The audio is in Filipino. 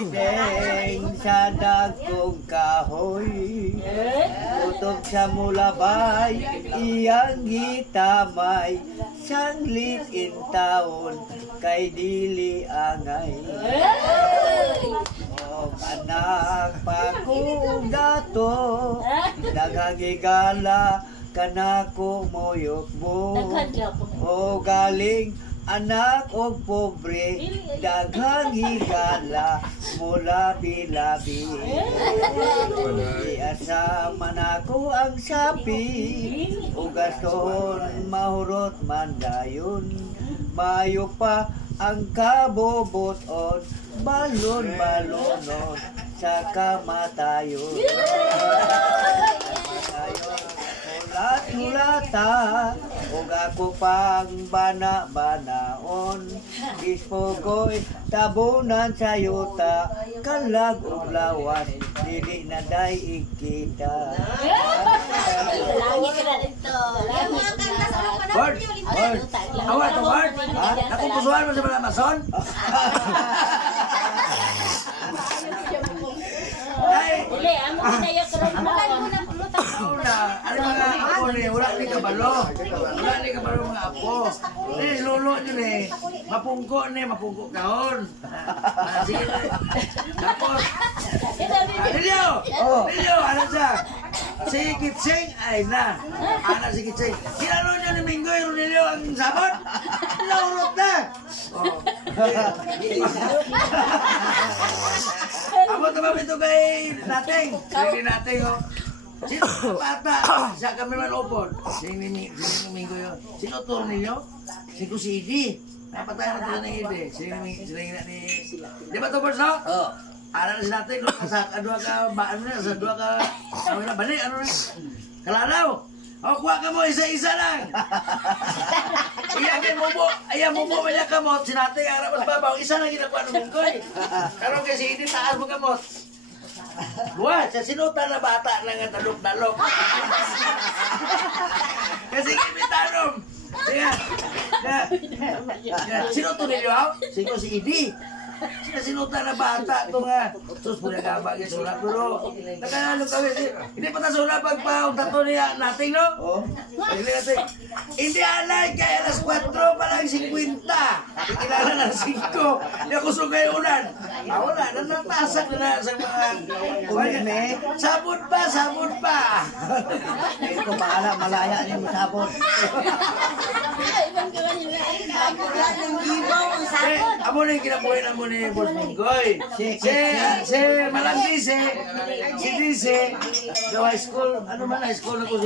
Sing sa dagkong kahoy, utok sa mulabay, iyang gitamay, sanglit in taon, kay dili angay. O anak pakong dato, nagagigala, kanako moyok mo. O galing anak og pobre, daghang higala, mula bilabi. Iasa man ako ang sapi, o gaston mahurot man dayon. Mayo pa ang kaboboton, balon-balonon sa kamatayon. Hulat-hulata, ug ako pang bana-banaon. Ispo ko'y tabunan sa yuta, kalag ug lawas, dili na day ikita. Bord! Bord! Awa ito, Bord! Nakupusuhan mo sa mga mason? Dili, amo kinayo karon mo. Ano mga apo ni? Wala ni kabalo. Wala ni kabalo mga apo. Lolo nyo ni. Mapungko ni, mapungko kahon. Sige na. Tapos. Nilyo! Nilyo, ano siya? Si Kitsing, ay na. Anak si Kitsing. Kinano nyo ni Minggoy, Ronilio, ang sabon? Naurot na. Amo tamam ito kay Nating. Sige nating, oh. Sino bata? Siya kami man upon. Sino Minggo yun? Sino to ninyo? Si Kusidi. Napatayan na ito ng Idi. Sino ni... Di ba ito, Borso? Oo. Alam na si Nating, sa dua ka baan na, sa dua ka... Ano na, bali, ano na? Kalalaw! O, kuha ka mo, isa-isa lang! Iyan mo mo manya kamot, si Nating, harap at babaw, isa lang ginakuha ng Minggoy. Karoon kasi Idi, taas mo kamot. Buwan, sa sinutan na bata na nga talok-talok. Kasi imitanong. Sige. Sino to ninyo, ha? Sino si Idi? Sinutan na bata ito nga. Sus, muna gabag yung sulat. Pero, nakanalo kami. Hindi pa na sulat pagpa-unta to niya nating, no? Oo. Hindi alay, kaya alas 4 pa lang 50. Ikilala ng 5. Hindi ako sugay ulan. Wala, nanatasak na sa mga... Sabon pa, sabon pa. Ito paala, malaya niyo mo sabon. Amo na yung kinabuhin na mo ni Boss Minggoy. Si Malandi, si Dice, sa high school, ano man high school na ko